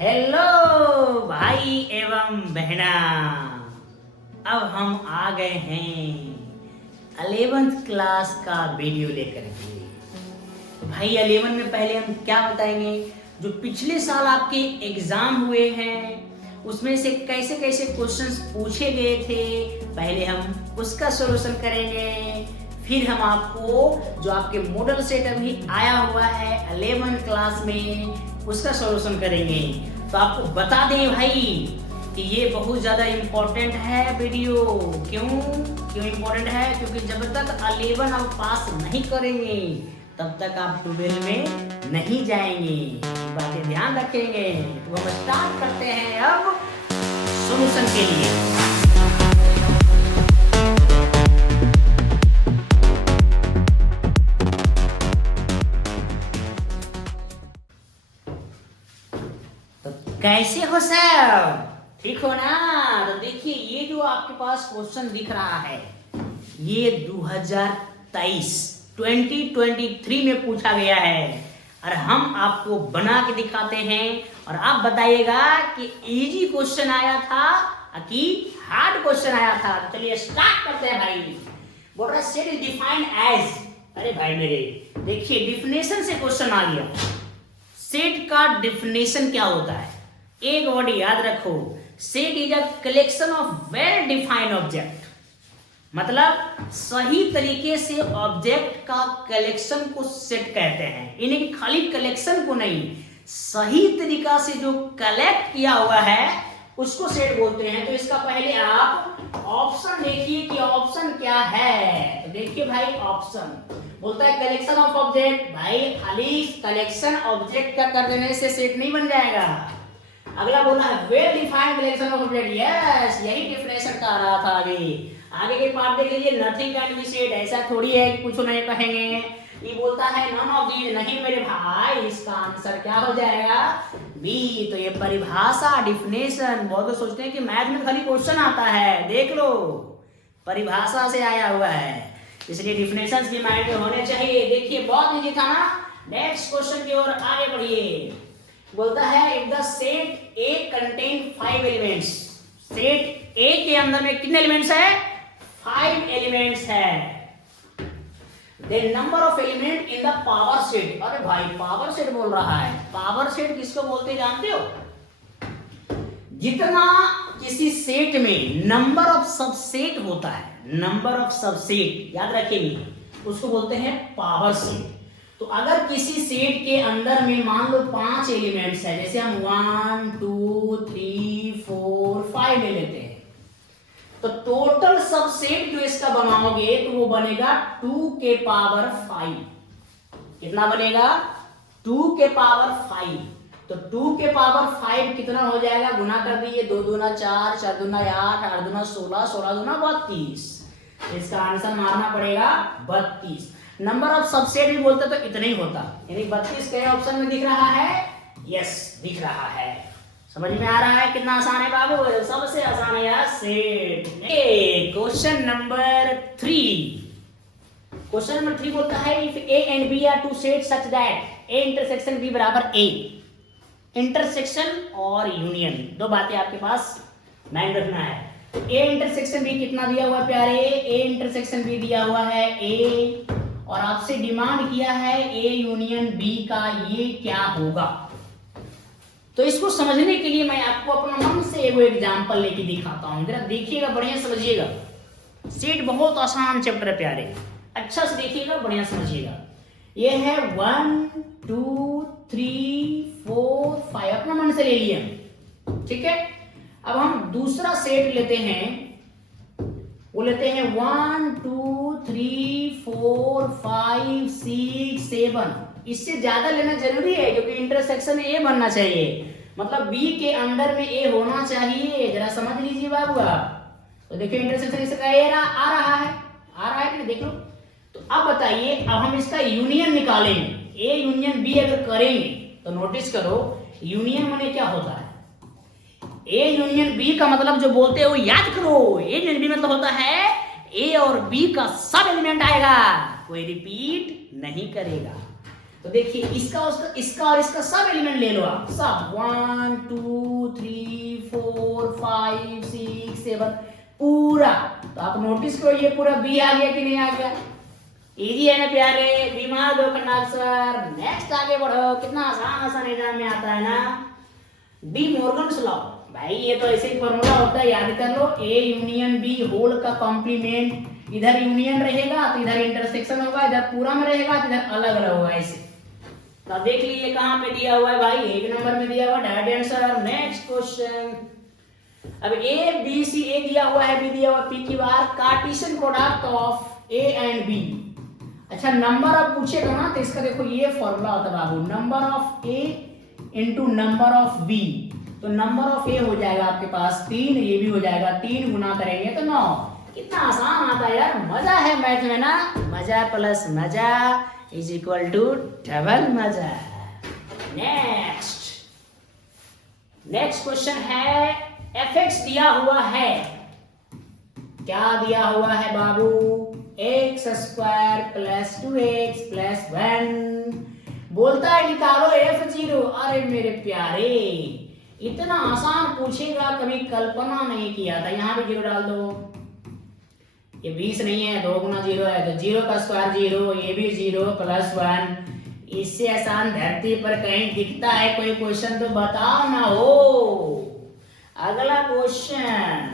Hello भाई एवं बहना, अब हम आ गए हैं 11th क्लास का वीडियो लेकर के। भाई 11 में पहले हम क्या बताएंगे, जो पिछले साल आपके एग्जाम हुए हैं उसमें से कैसे कैसे क्वेश्चंस पूछे गए थे, पहले हम उसका सॉल्यूशन करेंगे। फिर हम आपको जो आपके मॉडल सेट अभी आया हुआ है 11th क्लास में उसका सॉल्यूशन करेंगे। तो आपको बता दें भाई कि ये बहुत ज़्यादा इम्पोर्टेंट है वीडियो। क्यों इम्पोर्टेंट है? क्योंकि जब तक 11 आप पास नहीं करेंगे तब तक आप 12 में नहीं जाएंगे। बातें ध्यान रखेंगे। तो हम स्टार्ट करते हैं अब सॉल्यूशन के लिए। कैसे हो सब? ठीक हो ना? तो देखिए ये जो आपके पास क्वेश्चन दिख रहा है ये 2023 में पूछा गया है और हम आपको बना के दिखाते हैं और आप बताइएगा कि इजी क्वेश्चन आया था कि हार्ड क्वेश्चन आया था। तो चलिए स्टार्ट करते हैं भाई। बोल रहा सेट इज डिफाइंड एज, अरे भाई मेरे देखिए डिफिनेशन से क्वेश्चन आ गया। सेट का डिफिनेशन क्या होता है? एक वर्ड याद रखो, set is a collection of well defined object. मतलब सही तरीके से ऑब्जेक्ट का कलेक्शन को सेट कहते हैं। इन्हें खाली कलेक्शन को नहीं, सही तरीका से जो कलेक्ट किया हुआ है उसको सेट बोलते हैं। तो इसका पहले आप ऑप्शन देखिए कि ऑप्शन क्या है। तो देखिए भाई ऑप्शन बोलता है कलेक्शन ऑफ ऑब्जेक्ट। भाई खाली कलेक्शन ऑब्जेक्ट का कर देने से सेट नहीं बन जाएगा। अगला बोला है well defined collection of object. Yes, यही डिफिनेशन का रहा था। आगे के पार्ट देख लीजिए। नथिंग कैन बी सेड, ऐसा थोड़ी है कि कुछ नहीं कहेंगे। ये बोलता है नन ऑफ दीज, नहीं मेरे भाई, इसका आंसर क्या हो जाएगा? बी। तो ये परिभाषा डिफिनेशन, बहुत लोग सोचते हैं कि मैथ में खाली क्वेश्चन आता है, देख लो परिभाषा से आया हुआ है, इसलिए डिफिनेशंस भी माइंड में होने चाहिए। देखिए बहुत इजी था ना। नेक्स्ट क्वेश्चन की ओर आगे बढ़िए। बोलता है if the set A contain 5 elements. Set A के अंदर में कितने एलिमेंट्स है? 5 एलिमेंट्स है। Then number of element in the power set. अरे भाई पावर सेट बोल रहा है। पावर सेट किसको बोलते हैं जानते हो? जितना किसी सेट में नंबर ऑफ सबसेट होता है, नंबर ऑफ सबसेट याद रखेंगे, उसको बोलते हैं पावर सेट। तो अगर किसी सेट के अंदर में मान लो 5 एलिमेंट्स है, जैसे हम 1 2 3 4 5 ले लेते हैं, तो टोटल सबसेट जो इसका बनाओगे तो वो बनेगा 2 के पावर 5। कितना बनेगा? 2 के पावर 5। तो 2 के पावर 5 कितना हो जाएगा? गुना कर दीजिए। 2 दूना 4, 4 दूना 8, 8 दूना 16, 16 दूना 32। इसका आंसर मारना पड़ेगा 32। नंबर ऑफ सबसेट भी बोलते तो इतना ही होता, यानी 32 के ऑप्शन में दिख रहा है। यस दिख रहा है। समझ में आ रहा है कितना आसान है बाबू? सबसे आसान है यार set. Question number 3। Question number 3 बोलता है if A and B are two set such that A intersection B बराबर ए। इंटरसेक्शन और यूनियन दो बातें आपके पास माइंड रखना है। तो ए इंटरसेक्शन बी कितना दिया हुआ है प्यारे? ए इंटरसेक्शन बी दिया हुआ है ए, और आपसे डिमांड किया है ए यूनियन बी का, ये क्या होगा? तो इसको समझने के लिए मैं आपको अपना मन से एगो एग्जांपल लेके दिखाता हूं। जरा देखिएगा, बढ़िया समझिएगा। सेट बहुत आसान चैप्टर है प्यारे, अच्छा से देखिएगा, बढ़िया समझिएगा। ये है 1 2 3 4 5, अपना मन से ले लिया, ठीक है। अब हम दूसरा सेट लेते हैं, वो लेते हैं 1 2 3 4 5 6 7। इससे ज्यादा लेना जरूरी है क्योंकि इंटरसेक्शन ए बनना चाहिए, मतलब बी के अंदर में ए होना चाहिए। जरा समझ लीजिए बाबू आप। तो देखिए इंटरसेक्शन इसका ए आ रहा है कि देख लो। तो अब बताइए, अब हम इसका यूनियन निकालेंगे। ए यूनियन बी अगर करेंगे तो नोटिस करो यूनियन माने क्या होता है? ए यूनियन बी का मतलब जो बोलते हैं वो याद करो। ए यूनियन बी मतलब होता है ए और बी का सब एलिमेंट आएगा, कोई रिपीट नहीं करेगा। तो देखिए इसका उसका इसका और इसका सब एलिमेंट ले लो आप, सब 1 2 3 4 5 6 7 पूरा। तो आप नोटिस करो ये पूरा बी आ गया कि नहीं आ गया? इजी है ना प्यारे, बी मार दो खंडाक्षर। नेक्स्ट आगे बढ़ो, कितना आसान आसान एग्जाम में आता है ना। डी मॉर्गन्स लॉ, भाई ये तो ऐसे ही फॉर्मूला होता है, याद कर लो। ए यूनियन बी होल का कॉम्प्लीमेंट, इधर यूनियन रहेगा तो इधर इंटरसेक्शन होगा, इधर पूरा में रहेगा तो इधर अलग अलग होगा ऐसे। तो देख लीजिए कहाँ पे दिया हुआ है भाई, 1 नंबर में दिया हुआ डायरेक्ट आंसर। नेक्स्ट क्वेश्चन, अब ए बी सी, ए दिया हुआ है, बी दिया हुआ, पी की बार Cartesian product of A and B. अच्छा नंबर ऑफ पूछेगा ना तो इसका देखो ये फॉर्मूला होता है बाबू, number of A into number of B. तो नंबर ऑफ ए हो जाएगा आपके पास 3, ये भी हो जाएगा 3 गुना करेंगे तो 9। कितना आसान आता है यार, मजा है मैथ में ना, मजा प्लस मजा इज इक्वल टू डबल मजा। नेक्स्ट क्वेश्चन है, एफ एक्स दिया हुआ है, क्या दिया हुआ है बाबू? X square plus 2x plus 1। बोलता है निकालो f0। अरे मेरे प्यारे, इतना आसान पूछेगा कभी कल्पना नहीं किया था। यहाँ पे 0 डाल दो, ये 20 नहीं है, 2 गुना 0 है तो 0 का स्क्वायर 0, ये भी 0 प्लस 1। इससे आसान धरती पर कहीं दिखता है कोई क्वेश्चन तो बताओ ना हो। अगला क्वेश्चन,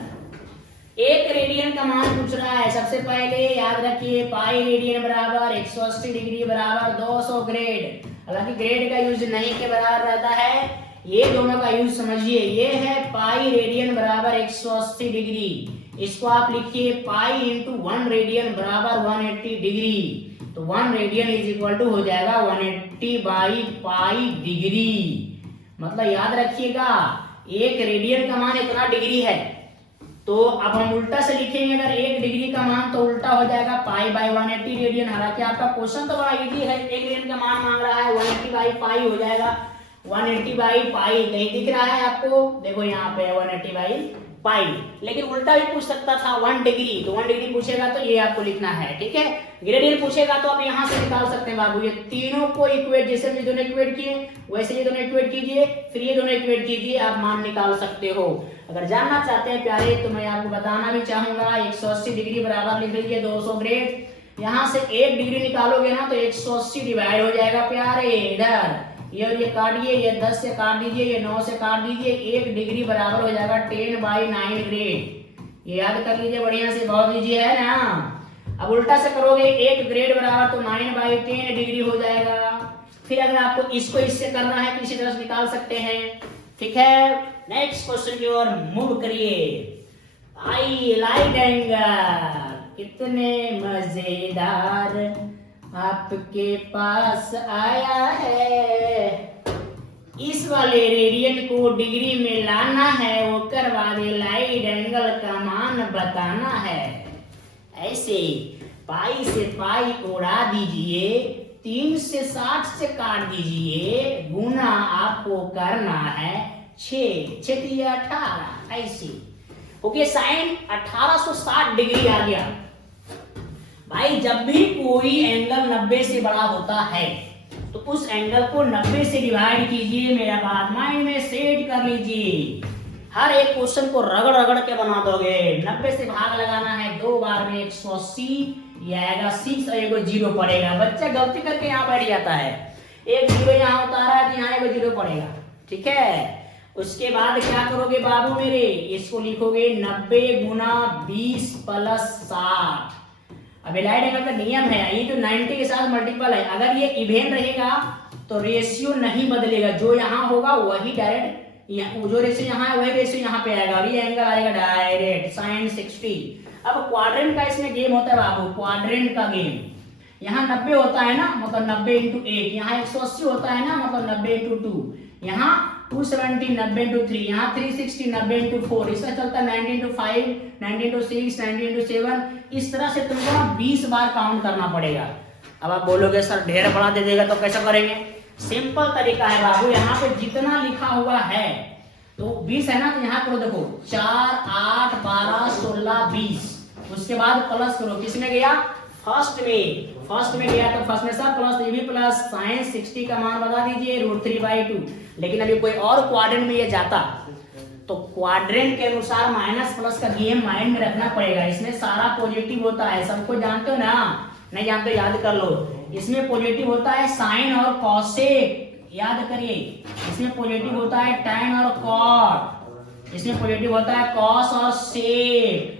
1 रेडियन का मान पूछ रहा है। सबसे पहले याद रखिए पाई रेडियन बराबर 180 डिग्री बराबर 200 ग्रेड। हालांकि ग्रेड का यूज नहीं के बराबर रहता है, ये दोनों का यूज समझिए। ये है पाई रेडियन बराबर 180 डिग्री, इसको आप लिखिए पाई इंटू 1 रेडियन बराबर 180 डिग्री। तो 1 रेडियन इज इक्वल टू हो जाएगा 180 बाई पाई डिग्री। मतलब याद रखिएगा 1 रेडियन का मान इतना डिग्री है, तो अब हम उल्टा से लिखेंगे, अगर 1 डिग्री का मान तो उल्टा हो जाएगा पाई बाई 180 रेडियन। हालांकि आपका क्वेश्चन तो बड़ा इजी है, 1 रेडियन का मान मांग रहा है, 180 बाई पाई हो जाएगा। 180 बाई पाई कहीं दिख रहा है आपको? देखो यहाँ पे 180 बाई पाई। लेकिन उल्टा भी पूछ सकता था 1 डिग्री, तो 1 डिग्री पूछेगा तो ये आपको लिखना है, ठीक है। ग्रेडियंट पूछेगा तो आप यहाँ से निकाल सकते हैं बाबू। ये तीनों को इक्वेट, जैसे ये दोनों इक्वेट किए वैसे ये दोनों इक्वेट कीजिए, फिर ये दोनों इक्वेट कीजिए, आप मान निकाल सकते हो। अगर जानना चाहते हैं प्यारे तो मैं आपको बताना भी चाहूंगा, 180 डिग्री बराबर लिख लीजिए 200 ग्रेड। यहाँ से 1 डिग्री निकालोगे ना तो 180 डिवाइड हो जाएगा प्यारे, इधर ये और ये काटिए, ये 10 से काट दीजिए, ये 9 से काट दीजिए, 1 डिग्री बराबर हो जाएगा 10 बाई 9 ग्रेड। ये याद कर लीजिए बढ़िया से, बहुत ईजी है ना। अब उल्टा से करोगे 1 ग्रेड बराबर तो 9 बाई 10 डिग्री हो जाएगा। फिर अगर आपको इसको इससे करना है तो इसी तरह से निकाल सकते हैं, ठीक है। नेक्स्ट क्वेश्चन की ओर मूव करिए। आई लाइक एंगल, कितने मजेदार आपके पास आया है। इस वाले रेडियन को डिग्री में लाना है, वो करवा दे, लाइट एंगल का मान बताना है। ऐसे पाई से पाई उड़ा दीजिए, 3 से 60 से काट दीजिए, गुना आपको करना है 6 6 18। ऐसे ओके, साइन 1860 डिग्री आ गया। भाई जब भी कोई एंगल 90 से बड़ा होता है तो उस एंगल को 90 से डिवाइड कीजिए। मेरा बात माइंड में सेट कर लीजिए, हर एक क्वेश्चन को रगड़ रगड़ के बना दोगे। 90 से भाग लगाना है 2 बार में 180, ये आएगा 6 और एगो 0 पड़ेगा। बच्चा गलती करके यहाँ बैठ जाता है, एक 0 यहाँ उतारा है तो यहाँ एगो 0 पड़ेगा, ठीक है। उसके बाद क्या करोगे बाबू मेरे, इसको लिखोगे 90 गुना 20 प्लस 60। अब लाइट एंगल का नियम है, ये जो 90 के साथ मल्टीपल है, अगर ये इवेन रहेगा तो रेशियो नहीं बदलेगा, जो यहाँ होगा वही डायरेक्ट, जो रेशियो यहाँ है वही रेशियो यहाँ पे आएगा, और ये एंगल आएगा डायरेक्ट sin 60। अब क्वाड्रेंट का इसमें गेम होता है बाबू, क्वाड्रेंट का गेम। यहाँ 90 होता है ना, मतलब 90 इंटू 1, यहाँ 180 होता है ना, मतलब 90 इंटू 2, यहाँ 270 90 इंटू 3, यहाँ 360 90 इंटू 4, इसका चलता है 90 इंटू 5, 90 इंटू 6, 90 इंटू 7। इस तरह से तुमको ना 20 बार काउंट करना पड़ेगा। अब आप बोलोगे सर ढेर बड़ा दे देगा तो कैसे करेंगे? सिंपल तरीका है बाबू, यहाँ पे जितना लिखा हुआ है तो 20 है ना, तो यहाँ करो, देखो 4 8 12 16 20, उसके बाद प्लस करो, किसमें गया फर्स्ट में गया तो फर्स्ट में सब प्लस, ये भी प्लस, साइन 60 का मान बता दीजिए √3/2। लेकिन अभी कोई और क्वाड्रेंट में ये जाता तो क्वाड्रेंट के अनुसार माइनस प्लस का गेम माइंड में रखना पड़ेगा। इसमें सारा पॉजिटिव होता है, सबको जानते हो ना, नहीं जानते याद कर लो। इसमें पॉजिटिव होता है साइन और कॉसेक, याद करिए। इसमें पॉजिटिव होता है टैन और कॉट, इसमें पॉजिटिव होता है कॉस और सेक।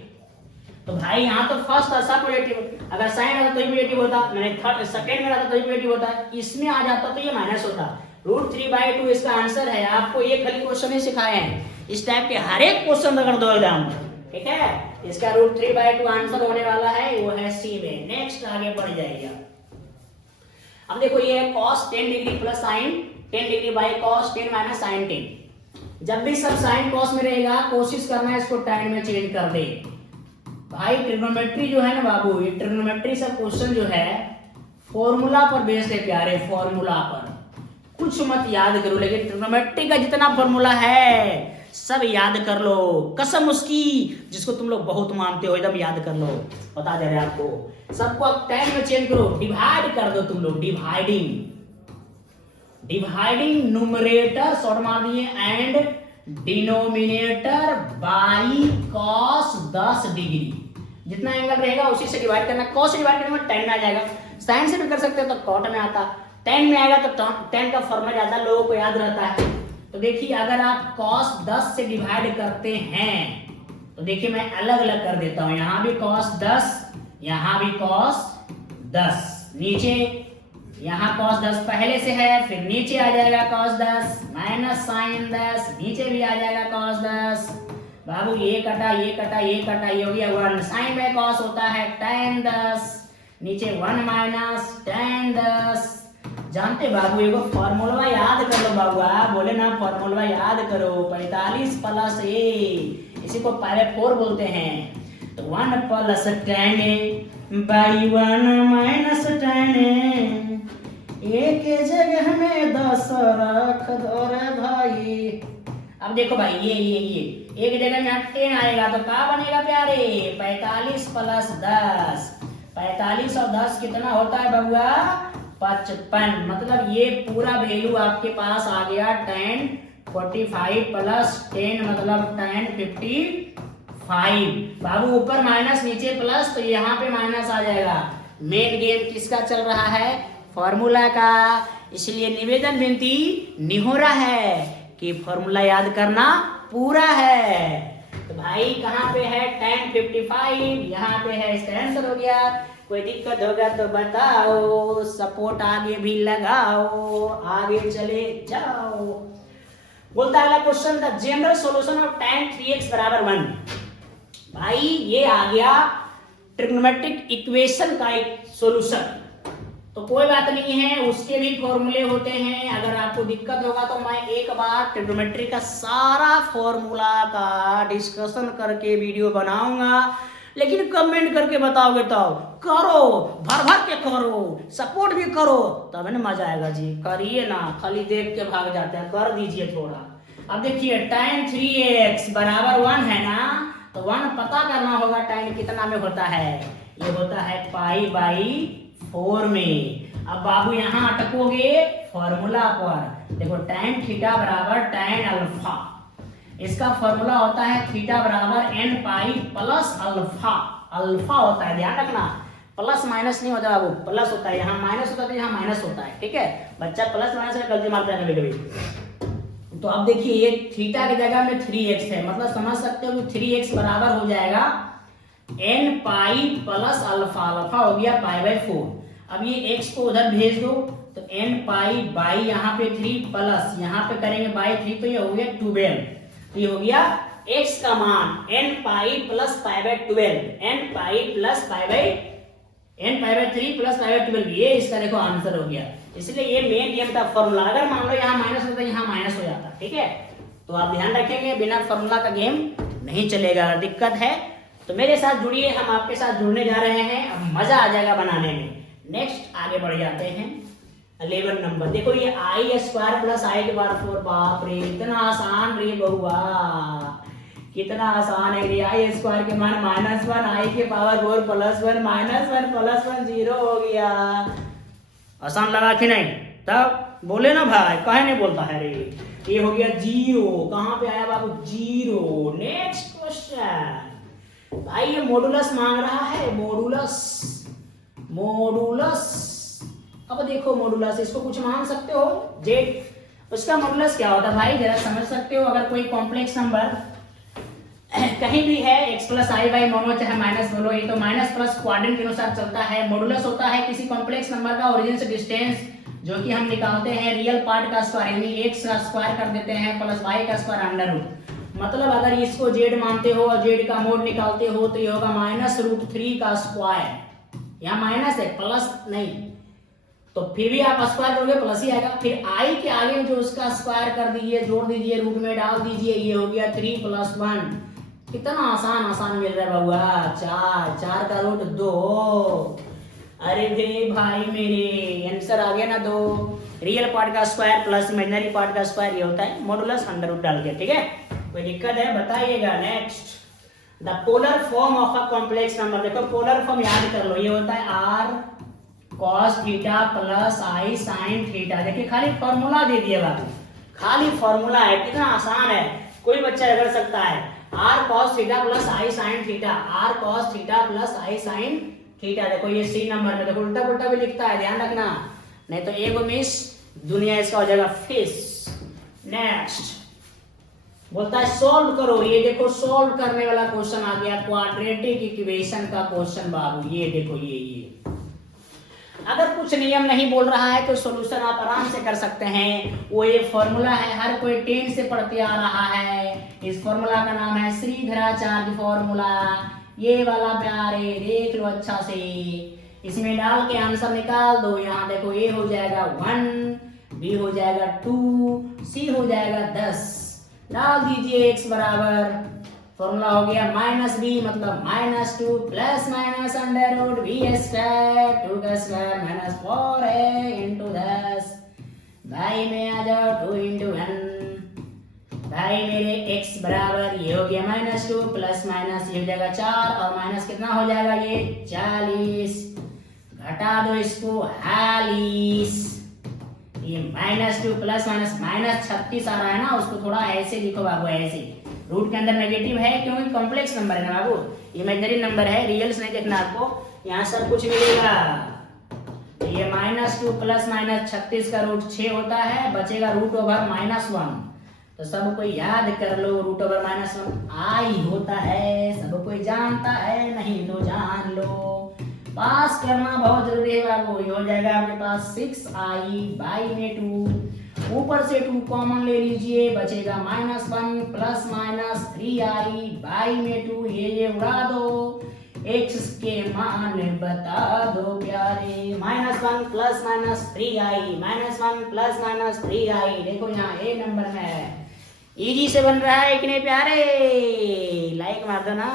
तो भाई यहाँ तो फर्स्ट ऐसा पॉजिटिव, अगर साइन आता तो ये पॉजिटिव होता, मैंने थर्ड सेकंड में आता तो ये पॉजिटिव होता, इसमें आ जाता तो ये माइनस होता। √3/2 इसका आंसर है। आपको ये खाली क्वेश्चन ही सिखाए हैं, इस टाइप के हर एक क्वेश्चन रगड़ दो एग्जाम में, ठीक है। इसका √3/2 आंसर होने वाला है, वो है सी में। नेक्स्ट आगे बढ़ जाएगा। अब देखो ये है cos 10 degree plus sine 10 degree by cos 10 minus sine 10। जब भी सब साइन cos में रहेगा कोशिश करना है इसको tan में चेंज कर दे। भाई ट्रिग्नोमेट्री जो है ना बाबू, ये ट्रिग्नोमेट्री सब क्वेश्चन जो है फॉर्मूला पर बेस्ड है प्यारे, फॉर्मूला पर। कुछ मत याद करो, लेकिन ट्रिग्नोमेट्री का जितना फॉर्मूला है सब याद कर लो, कसम उसकी जिसको तुम लोग बहुत मानते हो, एकदम याद कर लो। बता दे रहे आपको, सबको अब tan में चेंज करो, डिवाइड कर दो तुम लोग, डिवाइडिंग न्यूमरेटर शॉर्ट मार दिए and denominator by cos 10 degree. जितना एंगल रहेगा उसी से डिवाइड करना, cos से डिवाइड करने में tan में आ जाएगा, sin से भी कर सकते हो तो cot में आता, tan में आएगा तो tan का फॉर्मूला ज्यादा लोगों को याद रहता है। तो देखिए अगर आप cos 10 से डिवाइड करते हैं तो देखिए मैं अलग अलग कर देता हूं, यहां भी cos 10, यहां भी cos 10, नीचे यहाँ cos 10 पहले से है, फिर नीचे आ जाएगा cos 10 माइनस साइन 10, नीचे भी आ जाएगा cos 10। बाबू ये कटा ये कटा ये कटा, ये हो गया 1, साइन बाय cos होता है tan 10, नीचे 1 माइनस tan 10। जानते बाबू एगो फॉर्मूला याद कर लो बाबू, आप बोले ना फॉर्मूला याद करो, 45 प्लस a, इसी को π/4 बोलते हैं। तो 1 plus tan a by 1 minus tan a, एक जगह में 10 रख दो रे भाई। अब देखो भाई ये एक जगह में 10 आएगा तो क्या बनेगा प्यारे, 45 प्लस 10, 45 और 10 कितना होता है बबुआ, 55। मतलब ये पूरा वैल्यू आपके पास आ गया tan 45 प्लस 10 मतलब tan 55। बाबू ऊपर माइनस नीचे प्लस, तो यहाँ पे माइनस आ जाएगा। मेन गेम किसका चल रहा है, फॉर्मूला का। इसलिए निवेदन विनती निहोरा है कि फॉर्मूला याद करना पूरा है। तो भाई कहाँ पे है tan 55, यहाँ पे है, इसका आंसर हो गया। कोई दिक्कत होगा तो बताओ, सपोर्ट आगे भी लगाओ, आगे चले जाओ। बोलता है अगला question, the general solution of tan 3x बराबर 1। भाई ये आ गया ट्रिग्नोमेट्रिक इक्वेशन का एक सॉल्यूशन। तो कोई बात नहीं है, उसके भी फॉर्मूले होते हैं। अगर आपको दिक्कत होगा तो मैं एक बार ट्रिग्नोमेट्री का सारा फॉर्मूला का डिस्कशन करके वीडियो बनाऊंगा, लेकिन कमेंट करके बताओगे तो करो, भर भर के करो, सपोर्ट भी करो, तब ना मजा आएगा जी। करिए ना, खाली देख के भाग जाते हैं, कर दीजिए थोड़ा। अब देखिए tan 3x बराबर 1 है ना, तो 1 पता करना होगा tan कितना में होता है, ये होता है π/4 में। अब बाबू यहाँ अटकोगे फॉर्मूला पर, देखो tan थीटा बराबर tan अल्फा, इसका फॉर्मूला होता है थीटा बराबर n प्लस अल्फा। अल्फा होता है, ध्यान रखना, प्लस माइनस नहीं होता बाबू, प्लस होता है, यहाँ माइनस होता है तो यहाँ माइनस होता है, ठीक है। बच्चा प्लस माइनस में गलती मारता है कभी कभी। तो अब देखिए ये थीटा की जगह में 3x है, मतलब समझ सकते हो कि 3x बराबर हो जाएगा n प्लस अल्फा, अल्फा हो गया π/4। अब ये x को उधर भेज दो तो n बाई यहाँ पे 3 प्लस यहाँ पे करेंगे बाई 3, तो ये हो गया 12। तो ये हो गया x का मान n plus π/12, n plus n/3 plus π/12, ये इसका देखो आंसर हो गया। इसलिए ये मेन गेम का फॉर्मूला, अगर मान लो यहाँ माइनस होता है यहाँ माइनस हो जाता, ठीक है। तो आप ध्यान रखेंगे, बिना फॉर्मूला का गेम नहीं चलेगा। दिक्कत है तो मेरे साथ जुड़िए, हम आपके साथ जुड़ने जा रहे हैं, अब मजा आ जाएगा बनाने में। नेक्स्ट आगे बढ़ जाते हैं 11 नंबर। देखो ये i² प्लस i⁴, बाप रे इतना आसान रे बहुआ कितना आसान है ये। आई स्क्वायर के मान -1, आई के पावर 4 +1 -1 +1 0 हो गया। आसान लगा कि नहीं? तब बोले ना भाई, काहे नहीं बोलता है रे। ये हो गया 0, कहाँ पे आया बाबू? 0। नेक्स्ट क्वेश्चन भाई, ये मॉडुलस मांग रहा है, मॉडुलस। अब देखो मॉडुलस, इसको कुछ मान सकते हो जेड, उसका मॉडुलस क्या होता है भाई, जरा समझ सकते हो। अगर कोई कॉम्प्लेक्स नंबर कहीं भी है, x + i/, मोनो चाहे माइनस बोलो, ये तो माइनस प्लस क्वाड्रेंट के अनुसार चलता है। मॉडुलस होता है किसी कॉम्प्लेक्स नंबर का ओरिजिन से डिस्टेंस, जो कि हम निकालते हैं रियल पार्ट का स्क्वायर, यानी x का स्क्वायर कर देते हैं प्लस y का स्क्वायर अंडर रूट। मतलब अगर इसको z मानते हो और z का मोड निकालते हो तो ये होगा -√3 का स्क्वायर। यहाँ माइनस है, प्लस नहीं, तो फिर भी आप स्क्वायर करोगे प्लस ही आएगा। फिर i के आगे जो उसका स्क्वायर कर दीजिए, जोड़ दीजिए, रूट में डाल दीजिए, ये हो गया 3 + 1। कितना आसान मिल रहा है बाबुआ। 4 का रूट 2। अरे भाई मेरे आंसर आ गया ना 2। रियल पार्ट का स्क्वायर प्लस इमेजिनरी पार्ट का स्क्वायर, ये होता है मॉडुलस अंडर रूट डाल के। ठीक है, कोई दिक्कत है बताइएगा। Next, the polar form of a complex number. देखो पोलर फॉर्म याद कर लो, ये होता है r cos θ + i sin θ। देखिए खाली फॉर्मूला दे दिया बाबू, खाली फॉर्मूला है, कितना आसान है, कोई बच्चा कर सकता है। r cos θ + i sin θ, r cos θ + i sin θ। देखो ये सी नंबर में देखो उल्टा पुल्टा भी लिखता है, ध्यान रखना, नहीं तो एगो मिस दुनिया इसका हो जाएगा फिश। नेक्स्ट बोलता है सॉल्व करो। ये देखो सॉल्व करने वाला क्वेश्चन आ गया, क्वाड्रेटिक इक्वेशन का क्वेश्चन बाबू। ये देखो ये अगर कुछ नियम नहीं बोल रहा है तो सॉल्यूशन आप आराम से कर सकते हैं। वो ये फॉर्मूला है, हर कोई 10 से पढ़ते आ रहा है। इस फॉर्मूला का नाम है श्रीधराचार्य फॉर्मूला। ये वाला प्यारे देख लो अच्छा से, इसमें डाल के आंसर निकाल दो। यहाँ देखो ए हो जाएगा 1, बी हो जाएगा 2, सी हो जाएगा 10। डाल दीजिए x बराबर, फॉर्मूला हो गया -b मतलब -2 + √b² 2 का स्क्वायर -4a × 10। भाई में आ जाओ 2 × 1। भाई मेरे x बराबर ये हो गया -2 प्लस माइनस ये हो जाएगा 4 और माइनस कितना हो जाएगा ये 40। घटा दो इसको 40। ये -2 प्लस माइनस -36 आ रहा है ना, उसको थोड़ा ऐसे लिखो बाबू, ऐसे। रूट के अंदर नेगेटिव है क्योंकि कॉम्प्लेक्स नंबर है ना बाबू, इमेजिनरी नंबर है, रियल्स नहीं देखना आपको। यहाँ सब कुछ मिलेगा। ये -2 प्लस -36 का रूट 6 होता है, बचेगा √(-1). तो सब कोई याद कर लो, √(-1) आई होता है, सब कोई जानता है, नहीं तो जान लो। पास करना बहुत जरूरी है बाबू। ये हो जाएगा आपके पास 6i में 2, ऊपर से 2 कॉमन ले लीजिए, बचेगा -1 प्लस -3i में 2। ये उड़ा दो, x के मान बता दो प्यारे। -1 प्लस -3i, -1 प्लस -3i। देखो यहाँ ए नंबर में है, इजी से बन रहा है कि नहीं प्यारे? लाइक मार दो ना,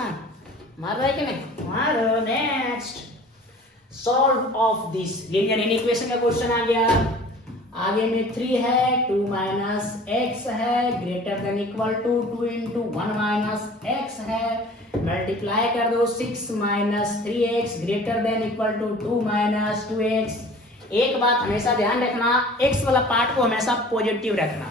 मार रहा है कि नहीं? मारो। Next, solve of this linear equation का क्वेश्चन आ गया। आगे में 3 है, 2 - x है, greater than equal to 2 × 1 - x है। मल्टीप्लाई कर दो, 6 - 3x greater than equal to 2 - 2x। एक बात हमेशा ध्यान रखना, x वाला पार्ट को हमेशा पॉजिटिव रखना।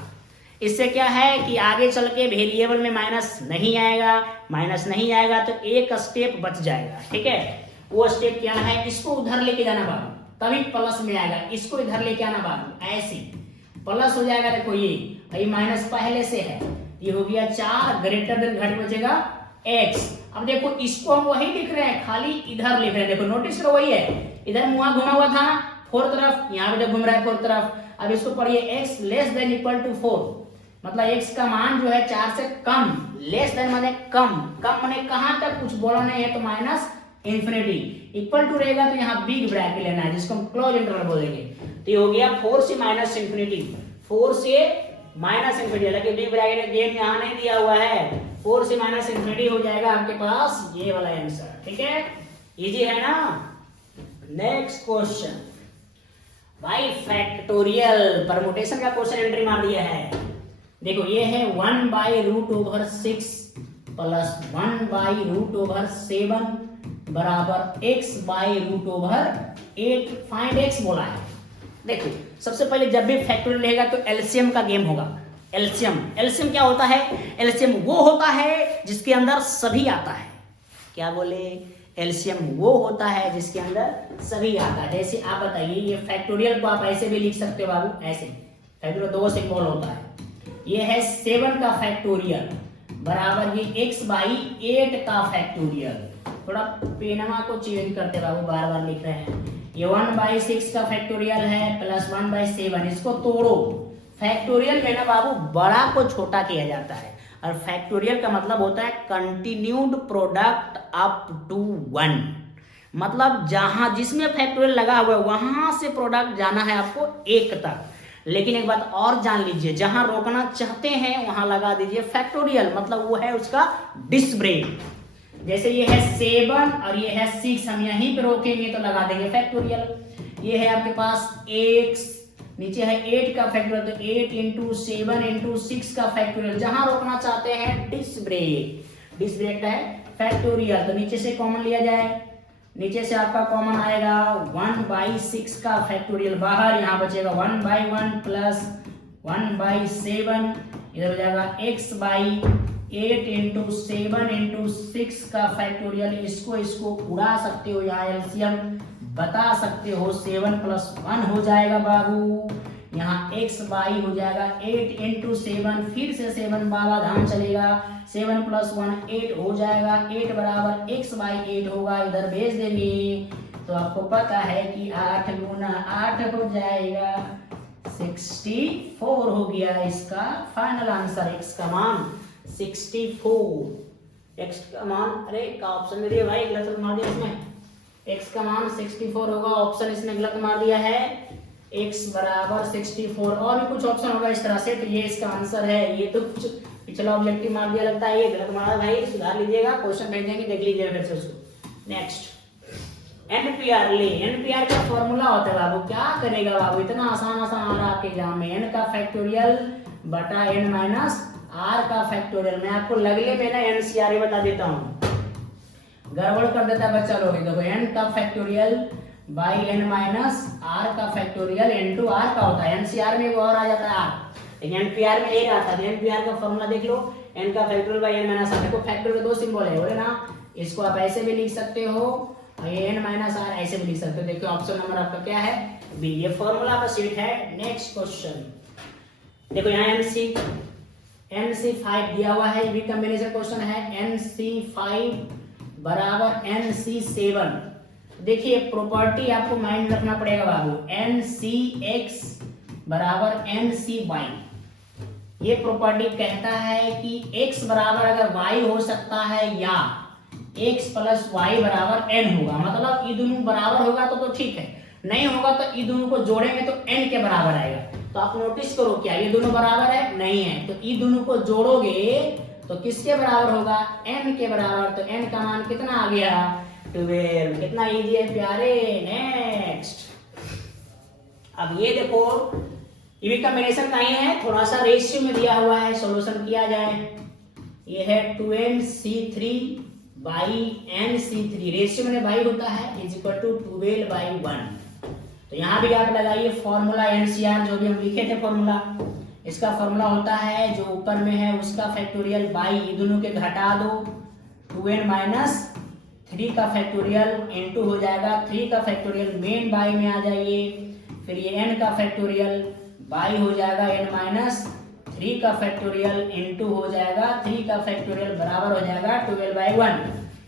इससे क्या है कि आगे चल के वेरिएबल में माइनस नहीं आएगा तो एक स्टेप बच जाएगा। ठीक है, वो स्टेप क्या है, इसको उधर लेके जाना बाबू, तभी प्लस में आएगा। इसको इधर लेके आना बाबू, ऐसे प्लस हो जाएगा। देखो ये माइनस पहले से है, ये हो गया 4, ग्रेटर देन घट बचेगा x। अब देखो इसको हम वही लिख रहे हैं, खाली इधर लिख रहे हैं। देखो नोटिस करो, वही है, इधर मुआ घुमा हुआ था फोर तरफ, यहाँ पे घूम रहा है फोर तरफ। अब इसको पढ़िए x less than equal to 4, मतलब x का मान जो है 4 से कम। लेस देन माने कम माने कहां तक, कुछ बोला नहीं है तो -∞। इक्वल टू रहेगा तो यहाँ बिग ब्रैकेट लेना है, जिसको हम क्लोज इंटरवल बोलेंगे। तो ये हो गया 4 से -∞, 4 से -∞। हालांकि बिग ब्रैकेट गेम यहाँ नहीं दिया हुआ है, 4 से -∞ हो जाएगा आपके पास ये वाला आंसर। ठीक है, इजी है ना। नेक्स्ट क्वेश्चन भाई, फैक्टोरियल परमुटेशन का क्वेश्चन एंट्री मार दिया है। देखो ये है 1/√6 प्लस 1/√7 बराबर x by root over 8। Find x बोला है। देखो सबसे पहले जब भी फैक्टोरियल रहेगा तो एलसीएम का गेम होगा। एलसीएम क्या होता है? एलसीएम वो होता है जिसके अंदर सभी आता है। क्या बोले? एलसीएम वो होता है जिसके अंदर सभी आता है। जैसे आप बताइए, ये फैक्टोरियल को आप ऐसे भी लिख सकते हो बाबू, ऐसे फैक्टोरियल 2 सिंबल होता है। ये है 7 का फैक्टोरियल बराबर ये x बाई 8 का फैक्टोरियल। थोड़ा पेनमा को चेंज करते बाबू, बार बार लिख रहे हैं। ये 1/6 का फैक्टोरियल है प्लस 1/7। इसको तोड़ो। फैक्टोरियल में ना बाबू बड़ा को छोटा किया जाता है, और फैक्टोरियल का मतलब होता है कंटिन्यूड प्रोडक्ट अप टू 1। मतलब जहां जिसमें फैक्टोरियल लगा हुआ है वहां से प्रोडक्ट जाना है आपको 1 तक। लेकिन एक बात और जान लीजिए, जहां रोकना चाहते हैं वहां लगा दीजिए फैक्टोरियल, मतलब वो है उसका डिस्क ब्रेक। जैसे ये है 7 और ये है 6, हम यहीं पे रोकेंगे तो लगा देंगे फैक्टोरियल। ये है आपके पास x, नीचे है 8 का फैक्टोरियल, तो 8 × 7 × 6 का फैक्टोरियल। जहां रोकना चाहते हैं डिस्क ब्रेक है फैक्टोरियल, तो नीचे से कॉमन लिया जाए। नीचे से आपका कॉमन आएगा 1/6 का फैक्टोरियल बाहर, यहाँ बचेगा 1/1 प्लस 1/7, इधर हो जाएगा x बाई 8 × 7 × 6 का फैक्टोरियल। इसको उड़ा सकते हो, यहाँ एलसीएम बता सकते हो। 7 + 1 हो जाएगा बाबू, यहाँ x बाई हो जाएगा 8 × 7, फिर से 7 बाबा धाम चलेगा, 7 + 1 8 हो जाएगा। 8 बराबर x बाई 8 होगा, इधर भेज देंगे तो आपको पता है कि 8 × 8 हो जाएगा 64 हो गया इसका फाइनल आंसर। x का मान 64, x का मान, अरे का ऑप्शन में दिया भाई, गलत मार दिया इसमें। x का मान 64 होगा, ऑप्शन इसने गलत मार दिया है। x बराबर 64, और भी कुछ ऑप्शन होगा इस तरह से, तो ये इसका आंसर है। ये तो कुछ पिछला ऑब्जेक्टिव मार दिया लगता है, ये गलत मारा भाई, सुधार लीजिएगा, क्वेश्चन भेज देंगे, देख लीजिएगा फिर से उसको। नेक्स्ट एनपीआर ले। एनपीआर का फॉर्मूला होता है बाबू, क्या करेगा बाबू, इतना आसान आ रहा आपके एग्जाम में। n का फैक्टोरियल बटा n माइनस r का फैक्टोरियल। मैं आपको लगले में ना एनसीआर बता देता हूँ, गड़बड़ कर देता है बच्चा लोग। देखो n का factorial by n minus r का फैक्टोरियल इनटू r का होता है। एनसीआर में और आ जाता है r, लेकिन एनपीआर में नहीं आता है। एनपीआर का फॉर्मूला देख लो, n का factorial by n minus r। देखो फैक्टोरियल के 2 सिंबल है, बोले ना, इसको आप ऐसे भी लिख सकते हो और ये n माइनस r ऐसे भी लिख सकते हो। देखो ऑप्शन नंबर आपका क्या है, बी। ये फॉर्मूला का सेट है। नेक्स्ट क्वेश्चन देखो, यहाँ NC5 दिया हुआ है, ये भी कॉम्बिनेशन क्वेश्चन है। NC5 बराबर NC7। देखिए प्रॉपर्टी आपको माइंड रखना पड़ेगा बाबू, NCX बराबर NCY। ये प्रॉपर्टी कहता है कि x बराबर अगर y हो सकता है या x + y बराबर n होगा। मतलब ये दोनों बराबर होगा तो ठीक है, नहीं होगा तो ये दोनों को जोड़ेंगे तो n के बराबर आएगा। तो आप नोटिस करो, क्या ये दोनों बराबर है? नहीं है, तो ये दोनों को जोड़ोगे तो किसके बराबर होगा? n के बराबर। तो n का मान कितना आ गया? 12। कितना इजी है प्यारे। नेक्स्ट अब ये देखो, ये भी कॉम्बिनेशन का ही है, थोड़ा सा रेशियो में दिया हुआ है, सॉल्यूशन किया जाए। ये है 2nC3 बाई nC3, रेशियो में बाई होता है, इज इक्वल टू 12/1। तो यहाँ भी आप लगाइए फॉर्मूला एनसीआर, जो भी हम लिखे थे फॉर्मूला। इसका फॉर्मूला होता है जो ऊपर में है उसका फैक्टोरियल बाई, ये दोनों के घटा दो, 2n माइनस 3 का फैक्टोरियल इनटू हो जाएगा 3 का फैक्टोरियल, मेन बाई में आ जाइए, फिर ये n का फैक्टोरियल बाई हो जाएगा n माइनस 3 का फैक्टोरियल इनटू हो जाएगा 3 का फैक्टोरियल बराबर हो जाएगा 12/1।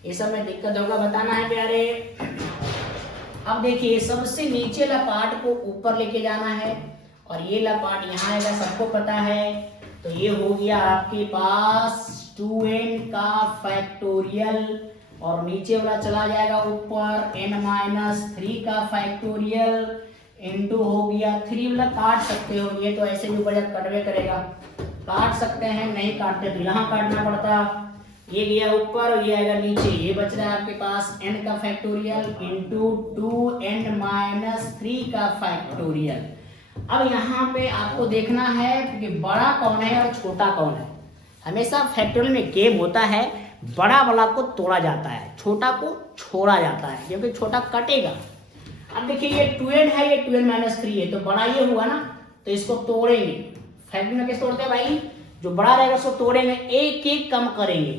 ये सब में दिक्कत होगा, बताना है प्यारे। अब देखिए सबसे नीचे ला पार्ट को ऊपर लेके जाना है और ये ला पार्ट यहाँ आएगा, सबको पता है। तो ये हो गया आपके पास 2n का फैक्टोरियल और नीचे वाला चला जाएगा ऊपर n माइनस 3 का फैक्टोरियल इनटू हो गया 3 वाला काट सकते हो, ये तो ऐसे भी ऊपर जब कटवे करेगा, काट सकते हैं, नहीं काटते तो यहाँ काटना पड़ता। ये गया ऊपर और ये आएगा नीचे, ये बच रहा है आपके पास n का फैक्टोरियल इनटू 2n माइनस 3 का फैक्टोरियल। अब यहाँ पे आपको देखना है कि बड़ा कौन है और छोटा कौन है। हमेशा फैक्टोरियल में गेम होता है, बड़ा वाला को तोड़ा जाता है, छोटा को छोड़ा जाता है, क्योंकि छोटा कटेगा। अब देखिए ये 2n है, ये 2n माइनस 3 है, तो बड़ा ये हुआ ना, तो इसको तोड़ेंगे। फैक्टोरियल में कैसे तोड़ते हैं भाई, जो बड़ा रहेगा उसको तोड़ेंगे, एक एक कम करेंगे।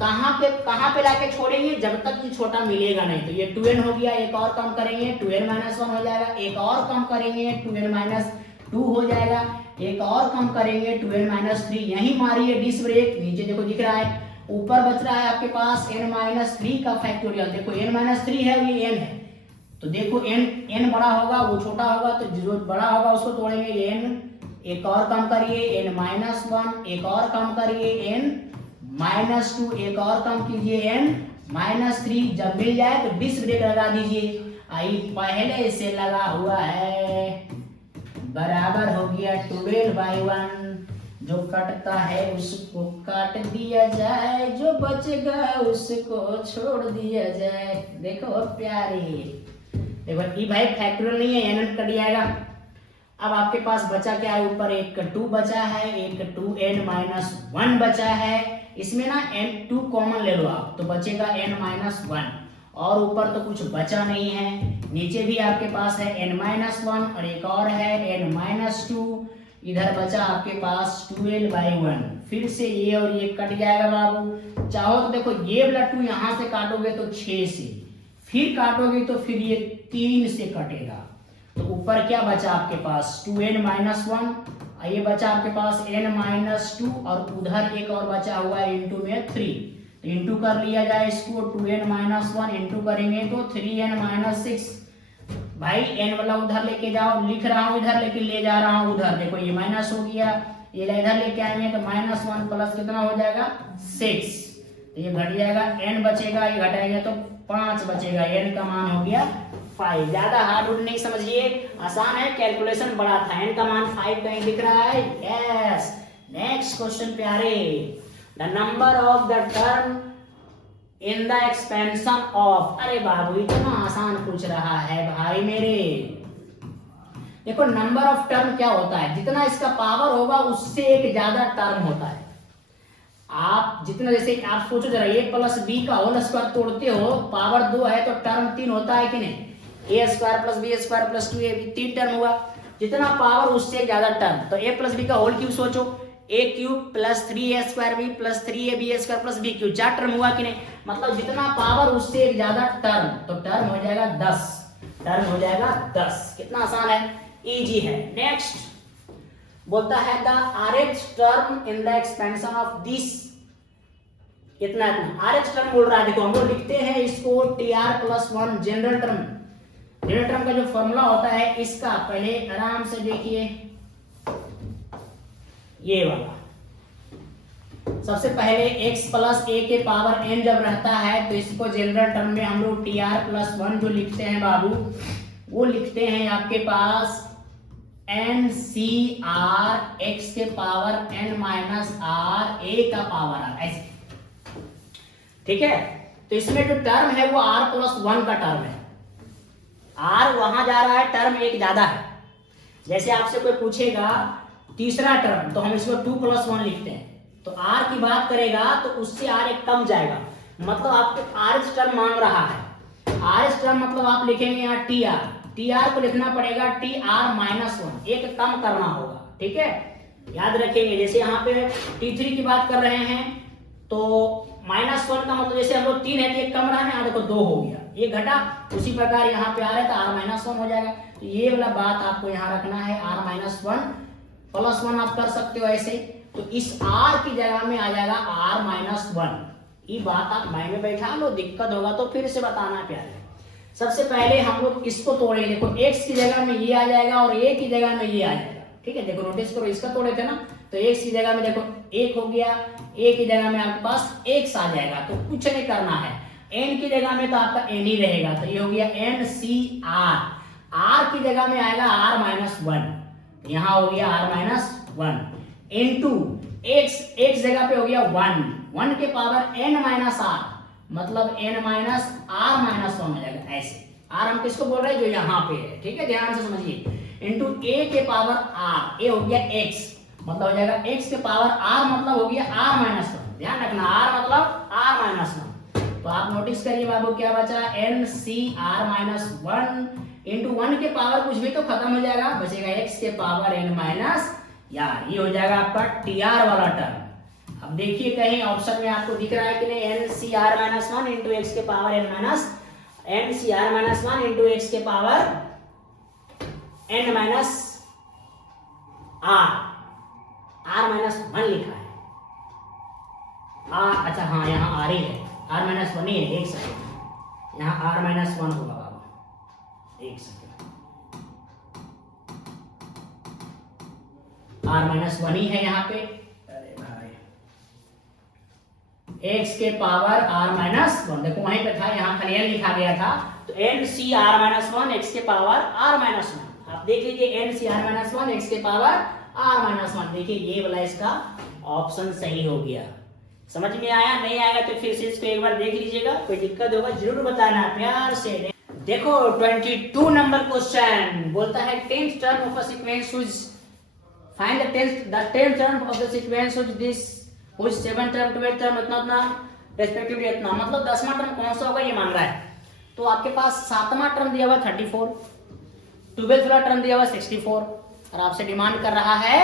कहाँ पे लाके छोड़ेंगे, जब तक ये छोटा मिलेगा नहीं। तो ये 2n हो गया, एक और कम करेंगे 2n माइनस 1 हो जाएगा, एक और कम करेंगे 2n माइनस 2 हो जाएगा, एक और कम करेंगे 2n माइनस 3। यही मारिए डिस ब्रेक, नीचे देखो दिख रहा है, ऊपर बच रहा है आपके पास n माइनस 3 का फैक्टोरियल। देखो n माइनस 3 है, ये n है, तो देखो n बड़ा होगा वो छोटा होगा, तो जो बड़ा होगा उसको तोड़ेंगे, ये n, एक और कम करिए n माइनस 1, एक और कम करिए n माइनस 2, एक और कम कीजिए n माइनस 3। जब मिल जाए तो डिस ब्रेक लगा दीजिए। आई पहले से लगा हुआ है, बराबर हो गया 12/1। जो कटता है उसको काट दिया जाए, जो बचेगा उसको छोड़ दिया जाए। देखो प्यारे, देखो ये भाई फैक्टोरियल नहीं है, n कट जाएगा। अब आपके पास बचा क्या है, ऊपर एक 2 बचा है, एक 2n माइनस 1 बचा है। इसमें ना n2 कॉमन ले लो आप, तो बचेगा n माइनस 1, और ऊपर तो कुछ बचा नहीं है। नीचे भी आपके पास है n माइनस 1 और एक और है n माइनस 2। इधर बचा आपके पास 12/1। फिर से ये और ये कट जाएगा बाबू। चाहो तो देखो ये वाला 2 यहाँ से काटोगे तो 6 से, फिर काटोगे तो फिर ये 3 से कटेगा। तो ऊपर क्या बचा आपके पास 2n माइनस 1, ये बचा आपके पास n माइनस 2, और उधर एक और बचा हुआ है इंटू में 3। तो इंटू कर लिया जाए इसको, 2n माइनस 1 इंटू करेंगे तो 3n माइनस 6। भाई n वाला उधर लेके जाओ, लिख रहा हूँ इधर लेकिन ले जा रहा हूँ उधर। देखो ये माइनस हो गया, ये इधर लेके आएंगे तो माइनस 1 प्लस कितना हो जाएगा 6। तो ये घट जाएगा, n बचेगा, ये घटाएंगे तो 5 बचेगा, n का मान हो गया 5। ज्यादा हार्ड वुड नहीं समझिए, आसान है, कैलकुलेशन बड़ा था। n का मान 5 कहीं दिख रहा है, यस। नेक्स्ट क्वेश्चन प्यारे, the number of the term in the expansion of. अरे बाबू इतना आसान पूछ रहा है भाई मेरे। देखो नंबर ऑफ टर्म क्या होता है, जितना इसका पावर होगा उससे एक ज्यादा टर्म होता है। आप जितना, जैसे आप सोचो जरा, a प्लस बी का होल स्क्वायर तोड़ते हो, पावर 2 है तो टर्म 3 होता है कि नहीं। a square plus B square plus 2ab 3 term हुआ। जितना पावर उससे ज्यादा टर्म, तो a प्लस बी का होल क्यूब सोचो, a cube plus 3a square B plus 3ab square plus b cube, 4 term हुआ कि नहीं। मतलब जितना पावर उससे एक ज्यादा टर्म, तो टर्म हो जाएगा 10, टर्म हो जाएगा 10। कितना आसान है, इजी है। नेक्स्ट बोलता है the rth term in the expansion of this. कितना rth टर्म बोल रहा है। देखो हम लोग लिखते हैं इसको tr plus 1 general term. General term का जो फॉर्मूला होता है इसका, पहले आराम से देखिए, ये वाला सबसे पहले x प्लस a के पावर n जब रहता है तो इसको जनरल टर्म में हम लोग tr प्लस 1 जो लिखते हैं बाबू, वो लिखते हैं आपके पास NCR x के power n minus r a का पावर r, ऐसे। ठीक है, तो इसमें जो टर्म है वो r प्लस 1 का टर्म है। r वहां जा रहा है, टर्म एक ज्यादा है। जैसे आपसे कोई पूछेगा तीसरा टर्म, तो हम इसको 2 प्लस 1 लिखते हैं। तो r की बात करेगा तो उससे r एक कम जाएगा, मतलब आपको rth टर्म मांग रहा है। rth टर्म मतलब आप लिखेंगे यहाँ tr को लिखना पड़ेगा tr माइनस 1, एक कम करना होगा। ठीक है, याद रखेंगे। जैसे यहाँ पे t3 की बात कर रहे हैं तो माइनस 1 का मतलब जैसे हम लोग 3 है तो एक कम रहा है, यहाँ देखो 2 हो गया, ये घटा। उसी प्रकार यहाँ पे आ रहा है तो r माइनस 1 हो जाएगा। तो ये वाला बात आपको यहाँ रखना है, r माइनस 1 प्लस 1 आप कर सकते हो ऐसे। तो इस r की जगह में आ जाएगा r माइनस 1। ये बात आप माइंड में बैठा लो, दिक्कत होगा तो फिर से बताना प्यारे। सबसे पहले हम लोग इसको तोड़ेंगे। देखो x की जगह में ये आ जाएगा और a की जगह में ये आ जाएगा। ठीक है, देखो नोटिस करो, इसका तोड़े थे ना, तो x की जगह में देखो 1 हो गया, a की जगह में आपके पास x आ जाएगा। तो कुछ नहीं करना है, n की जगह में तो आपका n ही रहेगा। तो ये हो गया NCR। r की जगह में आएगा r माइनस 1, यहाँ हो गया r माइनस 1 इंटू x जगह पे हो गया 1 के पावर n माइनस r, मतलब n माइनस r माइनस 1 हो जाएगा ऐसे। r हम किसको बोल रहे हैं, जो यहाँ पे है। ठीक है, ध्यान से समझिए। इंटू a के पावर r, a हो गया x मतलब हो जाएगा x के पावर r मतलब हो गया r माइनस वन, ध्यान रखना r मतलब r माइनस वन। तो आप नोटिस करिए बाबू क्या बचा, n c r minus one into one के पावर कुछ भी तो खत्म हो जाएगा, बचेगा x के पावर n माइनस यार, ये हो जाएगा आपका tr वाला टर्म। अब देखिए कहीं ऑप्शन में आपको दिख रहा है कि नहीं, N C R minus one into X के power N minus N C R minus one into X के power N minus R minus one लिखा है आर, अच्छा हाँ यहाँ आर ही है, आर माइनस वन ही है, एक सेकेंड, यहाँ आर माइनस वन होगा बाबू, एक सेकेंड, आर माइनस वन ही है यहाँ पे, x के पावर r माइनस वन, देखो वहीं पे था, यहाँ खाली n लिखा गया था, तो n c r minus one x के पावर r माइनस वन, आप देख लीजिए n c r minus one x के पावर r माइनस वन, देखिए ये वाला इसका ऑप्शन सही हो गया। समझ में आया, नहीं आएगा तो फिर से इसको एक बार देख लीजिएगा, कोई दिक्कत होगा जरूर बताना प्यार से। देखो 22 नंबर क्वेश्चन बोलता है 10th term of a sequence which find the 10th term of the sequence which this कुछ 7th टर्म 12th टर्म इतना रेस्पेक्टिवली इतना, मतलब 10वां टर्म कौन सा होगा ये मांग रहा है। तो आपके पास 7वां टर्म दिया हुआ 34, 12th वाला टर्म दिया हुआ 64 और आपसे डिमांड कर रहा है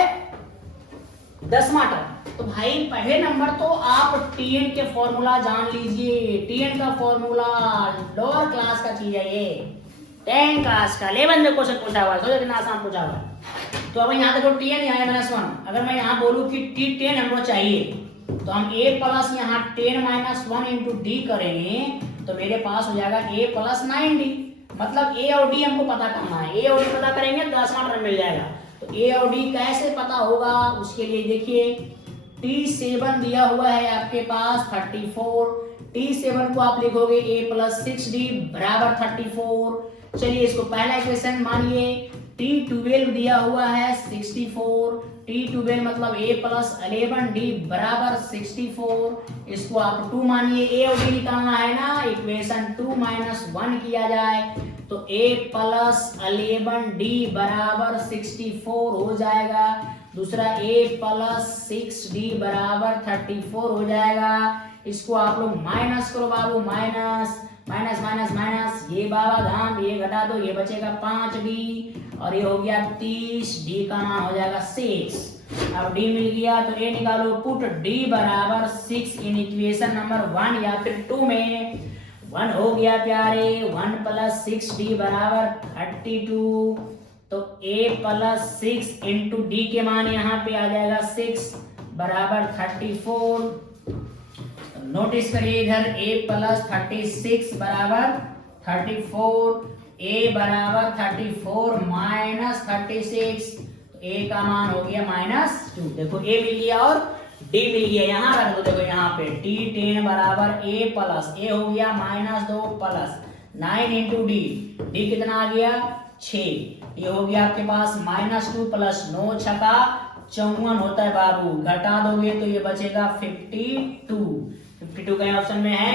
10वां टर्म। तो भाई पहले नंबर तो आप टीएन के फॉर्मूला जान लीजिए, टीएन का फॉर्मूला लोअर क्लास का चीज है ये, 10 क्लास का 11 में क्वेश्चन पूछा हुआ है, सोचो कितना आसान पूछा हुआ है। तो अब यहाँ देखो टी एन यहाँ माइनस वन, अगर मैं यहाँ बोलूँ कि टी 10 हमको चाहिए तो हम a प्लस यहाँ 10 माइनस वन इंटू डी करेंगे तो मेरे पास हो जाएगा a प्लस 9d, मतलब a और d हमको पता करना है, a और d पता करेंगे 10वां टर्म मिल जाएगा। तो a और d कैसे पता होगा, उसके लिए देखिए t7 दिया हुआ है आपके पास 34, t7 को आप लिखोगे a प्लस 6d बराबर 34। चलिए इसको पहला इक्वेशन मानिए, t12 दिया हुआ है 64, t12 मतलब a प्लस 11d बराबर 64, इसको आप 2 मानिए, a और d निकालना है ना, इक्वेशन 2 माइनस 1 किया जाए तो a प्लस 11d बराबर 64 हो जाएगा, दूसरा a प्लस 6d बराबर 34 हो जाएगा। इसको आप लोग माइनस करो बाबू, माइनस माइनस माइनस माइनस, ये बाबा धाम ये घटा दो, ये बचेगा 5d और ये हो गया 30, d का मान हो जाएगा 6। अब d मिल गया तो a निकालो, पुट d बराबर 6 इन इक्वेशन नंबर 1 या फिर 2 में, 1 हो गया प्यारे, 1 प्लस 6d बराबर 32, तो a प्लस 6 इंटू डी के मान यहाँ पे आ जाएगा 6 बराबर 34। नोटिस करिए इधर a प्लस 36 बराबर 34, a बराबर 34 माइनस 36, तो a का मान हो गया -2। देखो a मिल गया और d मिल गया, यहाँ रख दो, देखो यहाँ पे t10 बराबर a प्लस a हो गया -2 प्लस 9 इंटू डी, डी कितना आ गया 6, ये हो गया आपके पास -2 प्लस 9 छका 54 होता है बाबू, घटा दोगे तो ये बचेगा 52 कहीं ऑप्शन में है,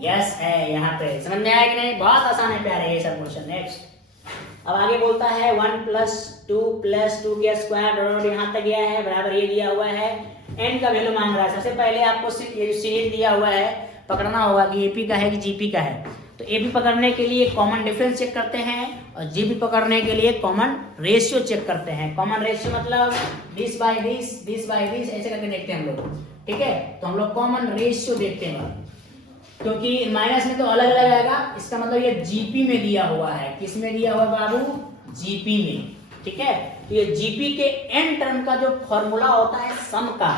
यस है यहाँ पे। समझ में आया कि नहीं, बहुत आसान है प्यारे ये सब क्वेश्चन। नेक्स्ट अब आगे बोलता है 1 प्लस 2 प्लस 2 के स्क्वायर और यहाँ तक गया है बराबर ये दिया हुआ है, n का वैल्यू मांग रहा है। सबसे पहले आपको ये जो सीरीज दिया हुआ है पकड़ना होगा कि एपी का है कि जीपी का है। तो एपी पकड़ने के लिए कॉमन डिफरेंस चेक करते हैं और जीपी पकड़ने के लिए कॉमन रेशियो चेक करते हैं। कॉमन रेशियो मतलब 20 बाई 20 बाई 20 ऐसे करके देखते हैं हम लोग, ठीक है। तो हम लोग कॉमन रेशियो देखते हैं, क्योंकि माइनस में तो अलग अलग आएगा, इसका मतलब ये जीपी में दिया हुआ है। किस में दिया हुआ बाबू, जीपी में, ठीक है। तो ये जीपी के एन टर्म का जो फॉर्मूला होता है सम का,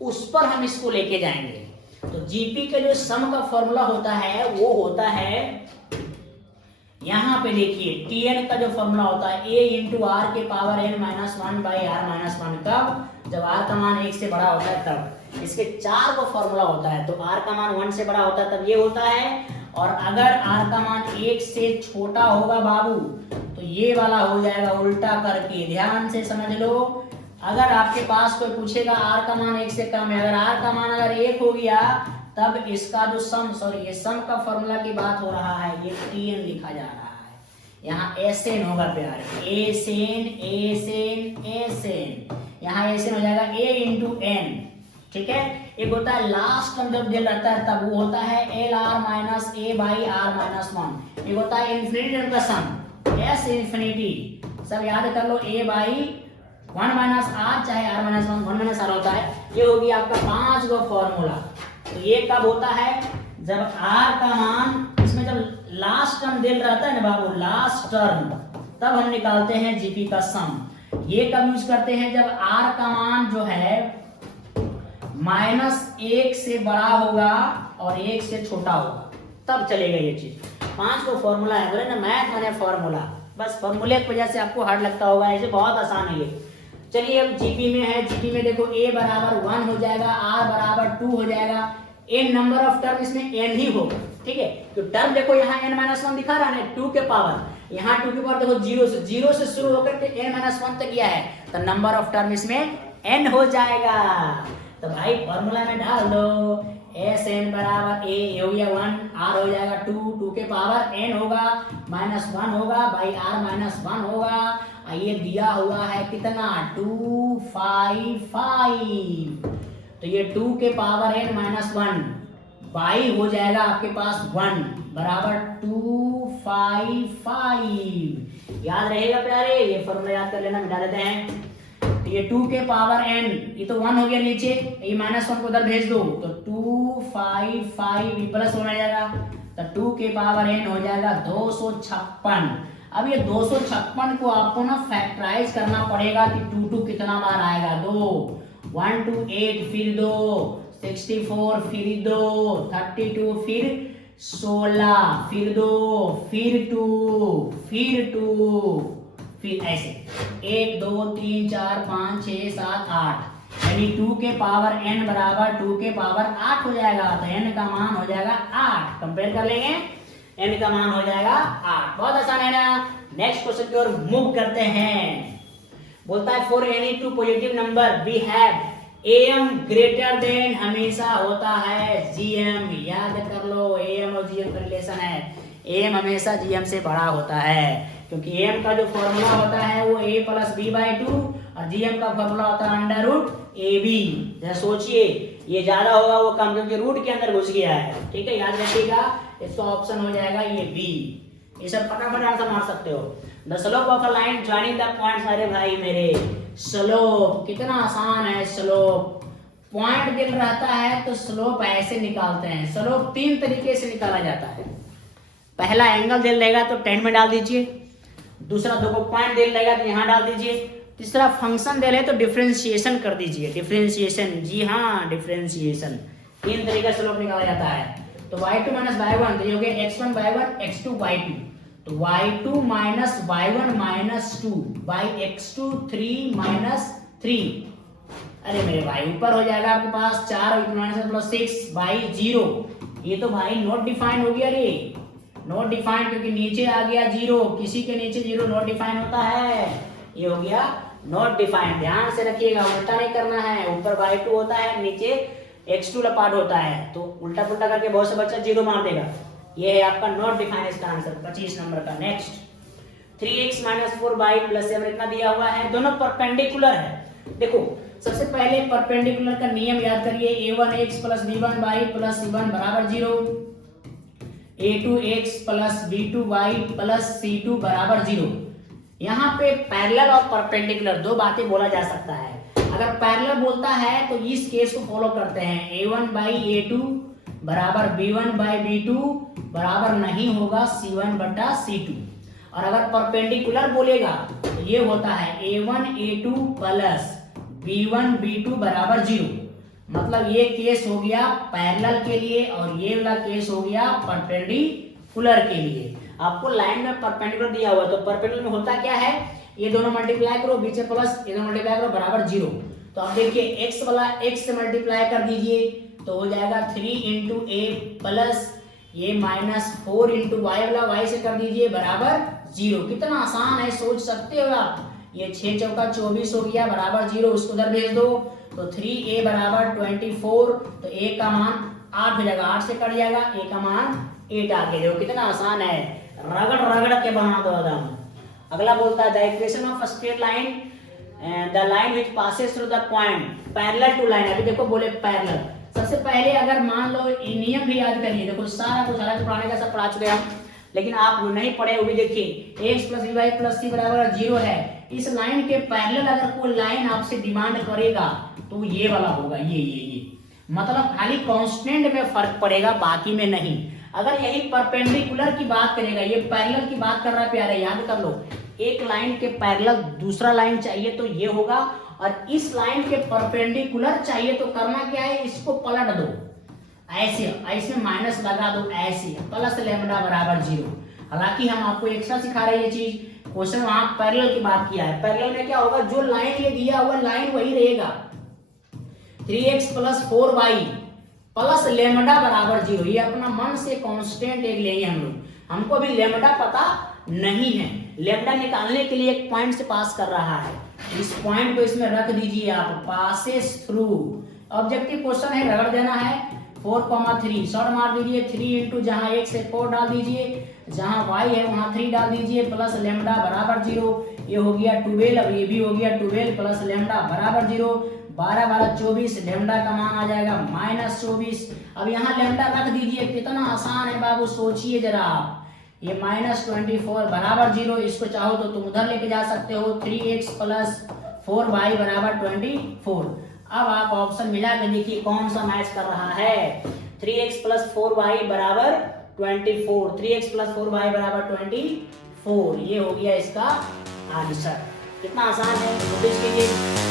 उस पर हम इसको लेके जाएंगे। तो जीपी के जो सम का फॉर्मूला होता है वो होता है, यहाँ पे देखिए टीएन का जो फॉर्मूला होता है a इंटू आर के power n minus 1 by R minus 1, कब, जब r का मान 1 से बड़ा होता है तब। इसके 4 को फॉर्मूला होता है, तो r का मान 1 से बड़ा होता है तब ये होता है, और अगर r का मान 1 से छोटा होगा बाबू तो ये वाला हो जाएगा उल्टा करके। ध्यान से समझ लो, अगर आपके पास कोई पूछेगा r का मान 1 से कम है, अगर r का मान अगर 1 हो गया तब इसका जो सम, सॉरी ये सम का फॉर्मूला की बात हो रहा है, ये tn लिखा जा रहा है। यहाँ एसएन होगा प्यारे, एसएन एसएन एसएन, यहाँ ऐसे हो जाएगा a इंटू एन, ठीक है। एक होता है लास्ट टर्म जब दिया रहता है तब वो होता है L R minus A by R minus one. एक होता है इन्फिनिटी टर्म का सम एस इन्फिनिटी, सब याद कर लो, A by one minus R चाहे R minus one, one minus R होता है। ये होगी आपका 5 गो फॉर्मूला। तो ये कब होता है जब आर का मान, इसमें जब लास्ट टर्म दिल रहता है ना बाबू, लास्ट टर्म, तब हम निकालते हैं जीपी का सम। ये कब यूज करते हैं जब आर का मान जो है -1 से बड़ा होगा और 1 से छोटा होगा, तब चलेगा ये चीज। 5 को फॉर्मूला है, बोले ना मैथ माने फॉर्मूला, बस फॉर्मूले की वजह से आपको हार्ड लगता होगा, ऐसे बहुत आसान है ये। चलिए अब जीपी में है, जीपी में देखो a बराबर 1 हो जाएगा, r बराबर 2 हो जाएगा, n नंबर ऑफ टर्म इसमें n ही होगा, ठीक है। तो टर्म देखो यहाँ n-1 दिखा रहा है 2 के पावर, यहाँ 2 के पावर देखो 0 से शुरू होकर के n-1 तक गया है, तो नंबर ऑफ टर्म इसमें n हो जाएगा। तो भाई फॉर्मूला में डाल दो, एस एन बराबर ए हो गया 1, आर हो जाएगा 2 के पावर n होगा -1 होगा बाई आर -1 होगा। ये दिया हुआ है कितना 255, तो ये 2 के पावर n -1 बाई हो जाएगा आपके पास 1 बराबर 255। याद रहेगा प्यारे, ये फॉर्मूला याद कर लेना, मिटा देते हैं। ये 2 के पावर n, ये तो 1 हो गया नीचे, ये -1 को उधर भेज दो, तो 255 प्लस हो जाएगा, तो 2 के पावर n हो जाएगा 256। अब ये 256 को आपको ना फैक्टराइज करना पड़ेगा कि 2 कितना बार आएगा, 2 1 2 8 फिर 2 64 फिर 2 32 फिर 16 फिर 2 फिर 2 फिर 2 फिर ऐसे 1 2 3 4 5 6 7 8, यानी 2 के पावर n बराबर 2 के पावर 8 हो जाएगा, तो n का मान हो जाएगा 8। कंपेयर कर लेंगे, n का मान हो जाएगा 8। बहुत आसान है ना। नेक्स्ट क्वेश्चन की ओर मूव करते हैं। बोलता है for any two positive number we have am greater than हमेशा होता है gm। याद कर लो am और gm का रिलेशन है, am हमेशा gm से बड़ा होता है, क्योंकि am का जो फॉर्मूला होता है वो a प्लस b बाई 2 और gm का फॉर्मूला होता है अंडर रूट ab। जरा सोचिए, ये ज्यादा होगा वो कम, क्योंकि रूट के अंदर घुस गया है, ठीक है। याद रखिएगा, इसका ऑप्शन हो जाएगा ये b। ये सब फटाफट आंसर मार सकते हो। The slope of a line joining the points, अरे भाई मेरे स्लोप कितना आसान है। स्लोप पॉइंट दिल रहता है तो स्लोप ऐसे निकालते हैं। स्लोप 3 तरीके से निकाला जाता है। पहला एंगल दिल रहेगा तो 10 में डाल दीजिए, दूसरा देखो पॉइंट दिल रहेगा तो यहाँ डाल दीजिए, तीसरा फंक्शन दिल है तो डिफरेंशिएशन कर दीजिए। डिफरेंशिएशन, जी हाँ डिफरेंशिएशन, 3 तरीके से स्लोप निकाला जाता है। तो y2 माइनस y1 तो ये हो गया x1 y1 x2 y2, तो y2 minus y1 minus 2 by x2 3 minus 3। अरे मेरे भाई ऊपर हो जाएगा आपके पास 4 माइनस प्लस 6 बाई 0। ये तो भाई नॉट डिफाइंड हो गया रे, नॉट डिफाइंड, क्योंकि नीचे आ गया 0, किसी के नीचे 0 नॉट डिफाइंड होता है। ये हो गया नॉट डिफाइंड, ध्यान से रखिएगा, उल्टा नहीं करना है। ऊपर y2 होता है, नीचे x2 लपाट होता है, तो उल्टा पुल्टा करके बहुत से बच्चा 0 मार देगा। ये है आपका नॉट डिफाइंड इसका आंसर 25 नंबर का। Next 3x minus 4 by plus 7 इतना दिया हुआ है, दोनों परपेंडिकुलर है। देखो सबसे पहले परपेंडिकुलर का नियम याद करिए, a1x plus b1 by plus c1 बराबर 0, a2x plus b2y plus c2 बराबर 0। यहाँ पे पैरेलल और परपेंडिकुलर दो बातें बोला जा सकता है। अगर पैरेलल बोलता है तो इस केस को फॉलो करते हैं, a1 बाई a2 बराबर b1 बाई b2 बराबर नहीं होगा c1 बटा c2। और अगर परपेंडिकुलर बोलेगा तो ये होता है a1 a2 plus b1 b2 बराबर 0। मतलब ये केस हो गया पैरेलल के लिए और ये वाला केस हो गया परपेंडिकुलर के लिए। आपको लाइन में परपेंडिकुलर दिया हुआ है, तो परपेंडिकुलर में होता क्या है, ये दोनों मल्टीप्लाई करो, बीच में प्लस, ये दोनों मल्टीप्लाई करो बराबर 0। तो आप देखिए x वाला x से मल्टीप्लाई कर दीजिए तो हो जाएगा 3 इंटू ए प्लस ये माइनस 4 इंटू वाई वाला y से कर दीजिए बराबर 0। कितना आसान है, सोच सकते हो आप। ये 6 चौका 24 हो गया बराबर 0, उसको उधर भेज दो, तो 3a बराबर 24, तो a का मान 8 हो जाएगा, 8 से कट जाएगा, a का मान 8 आ गया। कितना आसान है, रगड़ रगड़ के बना दो एकदम। अगला बोलता है the equation of straight line the line which passes through the point parallel to line. अभी देखो बोले पैरेलल, सबसे पहले अगर मान लो ये नियम भी याद करिए, देखो सारा कुछ हालांकि पुराने का सब पढ़ा चुके हम, लेकिन आप नहीं पढ़े वो भी देखिए। x प्लस वाई प्लस सी बराबर 0 है, इस लाइन के पैरेलल अगर कोई लाइन आपसे डिमांड करेगा तो ये वाला होगा, ये मतलब खाली कांस्टेंट में फर्क पड़ेगा, बाकी में नहीं। अगर यही परपेंडिकुलर की बात करेगा, ये पैरेलल की बात कर रहा है प्यारे, याद कर लो, एक लाइन के पैरेलल दूसरा लाइन चाहिए तो ये होगा, और इस लाइन के परपेंडिकुलर चाहिए तो करना क्या है, इसको पलट दो, ऐसे ऐसे माइनस लगा दो, ऐसे प्लस लैम्डा बराबर 0। हालांकि हम आपको एक्स्ट्रा सिखा रहे हैं ये चीज, क्वेश्चन वहां पैरेलल की बात किया है। पैरेलल में क्या होगा, जो लाइन ये दिया हुआ लाइन वही रहेगा, 3x plus 4y plus lambda बराबर 0। ये अपना मन से कांस्टेंट एक लेंगे हम लोग, हमको भी लेमडा पता नहीं है, लेमडा निकालने के लिए एक पॉइंट से पास कर रहा है, इस पॉइंट को इसमें रख दीजिए आप, पासेस थ्रू। ऑब्जेक्टिव क्वेश्चन है, रगड़ देना है, 4,3 शॉर्ट मार दीजिए, 3 इंटू जहां x है 4 डाल दीजिए, जहां y है वहां 3 डाल दीजिए, प्लस लेमडा बराबर 0। ये हो गया 12, अब ये भी हो गया 12 प्लस लेमडा बराबर 0, 12 12 24, लेमडा का मान आ जाएगा -24। अब यहाँ लेमडा रख दीजिए, कितना आसान है बाबू, सोचिए जरा आप, ये -24 बराबर 0, इसको चाहो तो तुम उधर लेके जा सकते हो, 3x प्लस 4y बराबर 24। अब आप ऑप्शन मिला के देखिए कौन सा मैच कर रहा है, 3x प्लस 4y बराबर 24, 3x प्लस 4y बराबर 24, ये हो गया इसका आंसर। कितना आसान है, नोटिस कीजिए।